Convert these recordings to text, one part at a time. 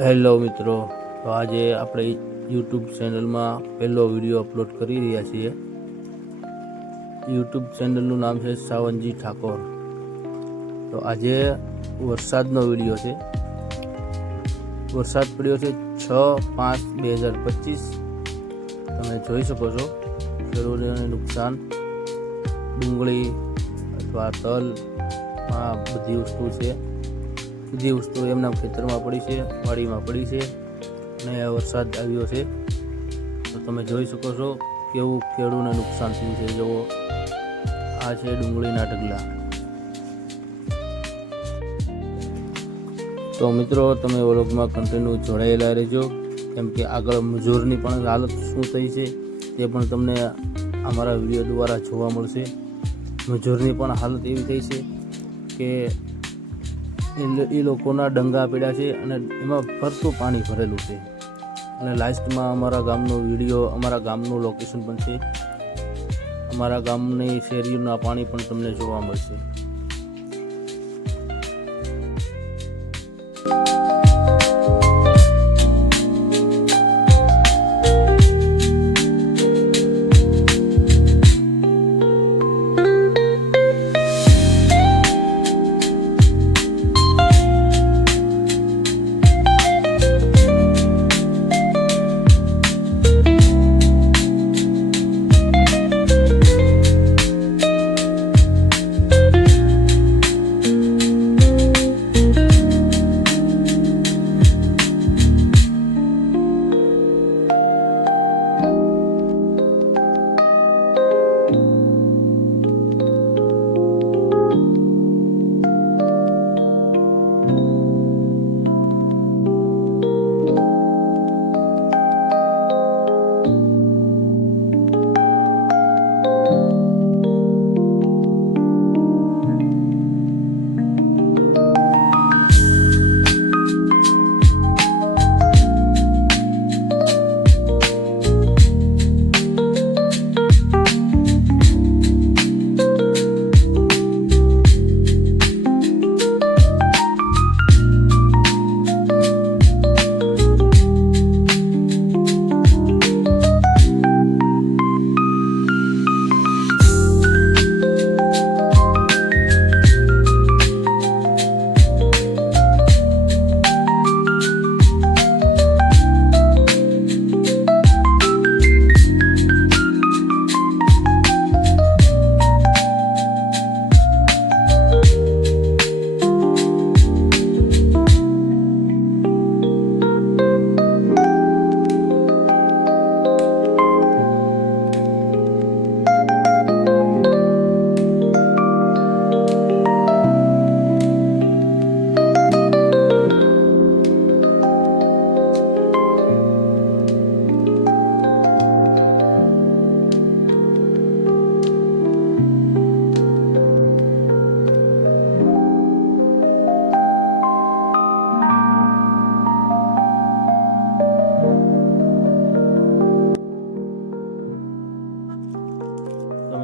Hello મિત્રો, તો આજે આપણે યુટ્યુબ ચેનલમાં પહેલો વિડીયો અપલોડ કરી રહ્યા છીએ. યુટ્યુબ ચેનલનું નામ છે સાવનજી ઠાકોર. તો આજે વરસાદનો વિડીયો છે. વરસાદ પડ્યો છે 6/5/2025. તમે જોઈ શકો છો ખેડૂતોને નુકસાન, ડુંગળી અથવા તલમાં બધી વસ્તુ છે. બધી વસ્તુ એમના ખેતરમાં પડી છે, વાડીમાં પડી છે અને વરસાદ આવ્યો છે. તો તમે જોઈ શકો છો કેવું ખેડૂતને નુકસાન થયું છે. જુઓ, આ છે ડુંગળીના ઢગલા. તો મિત્રો, તમે વ્લોગમાં કન્ટિન્યુ જોડાયેલા રહેજો, કેમ કે આગળ મજૂરની પણ હાલત શું થઈ છે તે પણ તમને અમારા વિડીયો દ્વારા જોવા મળશે. મજૂરની પણ હાલત એવી થઈ છે કે એ લોકોના ડંગા પડ્યા છે અને એમાં ફરતું પાણી ભરેલું છે. અને લાસ્ટમાં અમારા ગામનો વિડીયો, અમારા ગામનું લોકેશન પણ છે. અમારા ગામની શેરીઓના પાણી પણ તમને જોવા મળશે.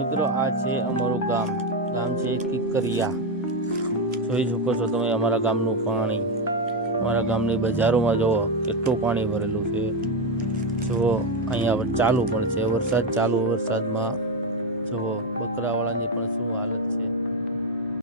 મિત્રો, આ છે અમારું ગામ છે કિકરિયા. જોઈ શકો છો તમે અમારા ગામનું પાણી. અમારા ગામની બજારોમાં જુઓ કેટલું પાણી ભરેલું છે. જુઓ, અહીંયા ચાલુ પણ છે વરસાદ. વરસાદમાં જુઓ બકરાવાળાની પણ શું હાલત છે.